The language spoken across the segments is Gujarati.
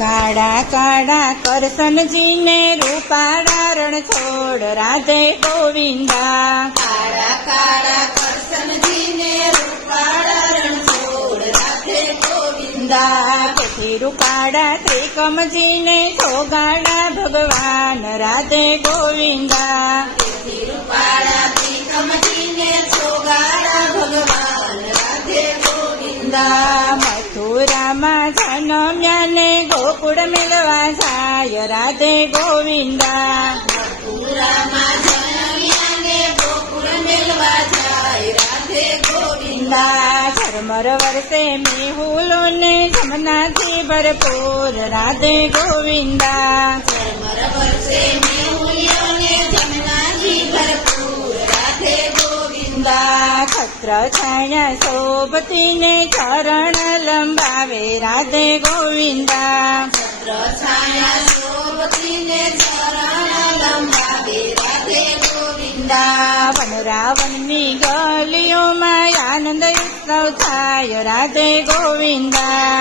કાળા કાળા કરસનજીને રૂપાળા રણ છોડ રાધે ગોવિંદા. કાળા કાળા કરસનજીને રૂપાળા રણ છોડ રાધે ગોવિંદા. પછી રૂપાળા ત્રિકમજીને છોગાડા ભગવાન રાધે ગોવિંદા. રૂપાળા ત્રિકમજીને છોગાડા ભગવાન રાધે ગોવિંદા. મથુરામાં જન્મ્યા ને ગોકુળ મેળવા જાય રાધે ગોવિંદા. મથુરામાં જન્મ્યા ને ગોકુળ મેળવા જાય રાધે ગોવિંદા. ઝરમર વર્ષે મેહુલો ને જમનાથી ભરપૂર રાધે ગોવિંદા. ઝરમર વર્ષે મેહુલ્યોને જમનાથી ભરપૂર રાધે ગોવિંદા. છત્ર છાયા શોભતીને ચરણ લંબાવે રાધે ગોવિંદા. છાયા શોભતીને ચરણ લંબાવે રાધે ગોવિંદા. વનરાવનની ગલીઓમાં આનંદ ઉત્સવ થાય રાધે ગોવિંદા.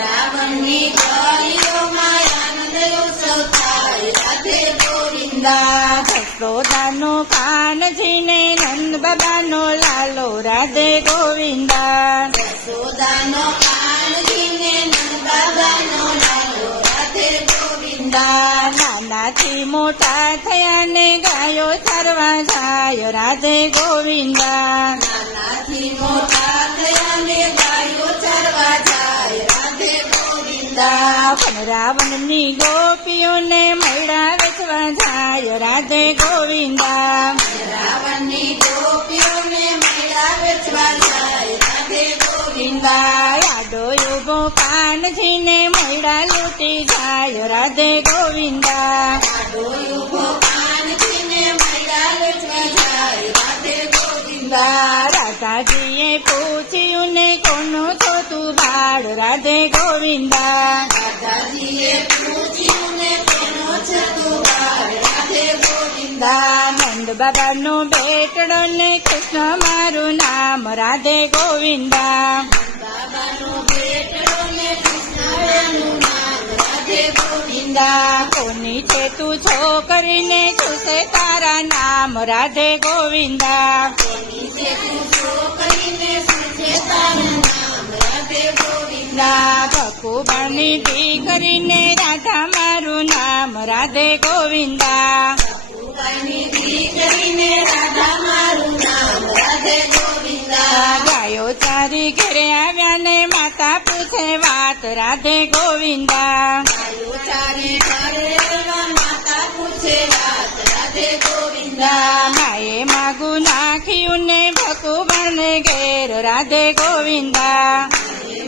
રાવણની ગલીઓમાં આનંદ ઉત્સવ થાય રાધે ગોવિંદા. જશોદાનો કાનજીને નંદ બાબાનો લાલો રાધે ગોવિંદા. યશોદાનો કાનજીને નંદબાબાનો લાલો રાધે ગોવિંદા. નાનાથી મોટા થયા ને ગાયો ચારવા જાય રાધે ગોવિંદા. નાનાથી મોટા થયા ને ગાયો ચરવા જાય રાધે ગોવિંદા. વનરાવનની ગોપીઓને મળા વેચવા જાય રાધે ગોવિંદા. રાવણની ગોપીઓને મેળા વેચવા જાય રાધે ગોવિંદા. આડો ઉભો કાનજીને મળા લૂટી જાય રાધે ગોવિંદા. ઉભો કાનજીને મેળા વેચવા જાય રાધે ગોવિંદા. રાધાજીએ પૂછ્યું ને કોનો છો તું ભાડ રાધે ગોવિંદા. દાદાજીએ પૂછ્યું ને કોનો છે તું બાળ રાધે ગોવિંદા. નંદ બાબાનો બેટડો ને કૃષ્ણ મારું નામ રાધે ગોવિંદા. બાબાનો બેટો ને કૃષ્ણનું નામ રાધે ગોવિંદા. કોની છે તું છોકરીને ખુશે તારા નામ રાધે ગોવિંદા. નીચે તું છોકરીને સુજે તારું નામ રાધે ગોવિંદા. ભકુબાની દીકરીને રાધા મારું નામ રાધે ગોવિંદા. ભગવાનની દીકરીને રાધા મારું નામ રાધે ગોવિંદા. ગાયો ચારી ઘેરે આવ્યા ને માતા પૂછે વાત રાધે ગોવિંદા. ગાયો ચારે ઘરે માતા પૂછે વાત રાધે ગોવિંદા. માએ માગું નાખ્યું ને ભકુબાને ઘેર રાધે ગોવિંદા.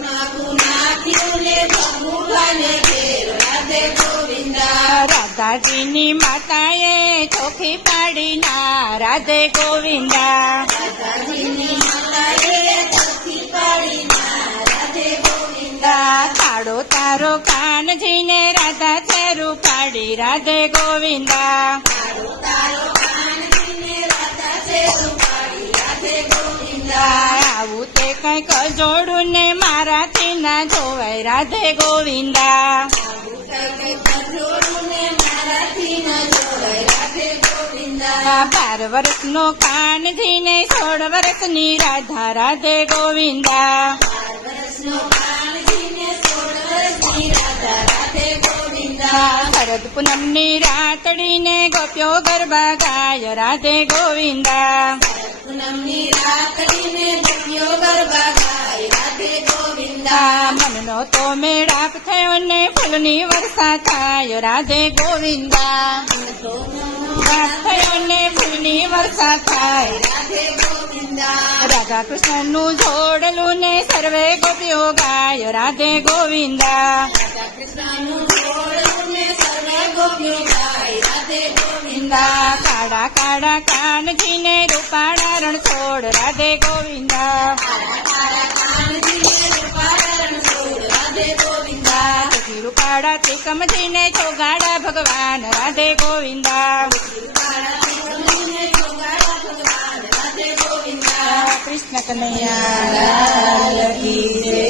માગું નાખ્યું ને ભગવાને ઘેર રાધે ગોવિંદા. રાધાજીની માતાએ ચોખી પાડી ના રાધે ગોવિંદા. રાધાજીની માતાએ ચોખી પાડી ના રાધે ગોવિંદા. કાળો તારો કાનજીને રાધા છેરું પાડી રાધે ગોવિંદા. તારો તારો કાનજીને રાધા છે રૂપાળી રાધે ગોવિંદા. આવું તે કંઈક જોડું ને મારાથી ના જોવાય રાધે ગોવિંદા. આવું કંઈક જોડું ને મારાથી ન જોવાય રાધે ગોવિંદા. 12 વર્ષનો કાનજીને 16 વર્ષની રાધા રાધે ગોવિંદા. 12 વર્ષનો કાનજીને 16 વર્ષની રાધા રાધે ગોવિંદા. શરદ પૂનમની રાતડીને ગોપ્યો ગરબા ગાય રાધે ગોવિંદા. પૂનમની રાતડીને ગોપીઓ ગરબા ગાય રાધે ગોવિંદા. મનનો તો મેળાપ થયો ને ફૂલની વર્ષા થાય રાધે ગોવિંદા. મેળાપ થયો ને ફૂલની વર્ષા થાય રાધે ગોવિંદા. રાધા કૃષ્ણનું જોડલું ને સર્વે ગોપીઓ ગાય રાધે ગોવિંદા. રાધા કૃષ્ણનું જોડું ને સર્વે ગોપીઓ ગાય રાધે ગોવિંદા. કાળા કાળા કાનજીને રૂપાળા રણ છોડ રાધે ગોવિંદા. કાળા કાળા કાનજીને રૂપાળા રણ છોડ રાધે ગોવિંદા. પછી રૂપાળા ત્રિકમજીને ચોગાડા ભગવાન રાધે ગોવિંદા. રૂપાળા ત્રિકમજીને ચોગાડા ભગવાન રાધે ગોવિંદા. કૃષ્ણ કનૈયા લાલ કી જય.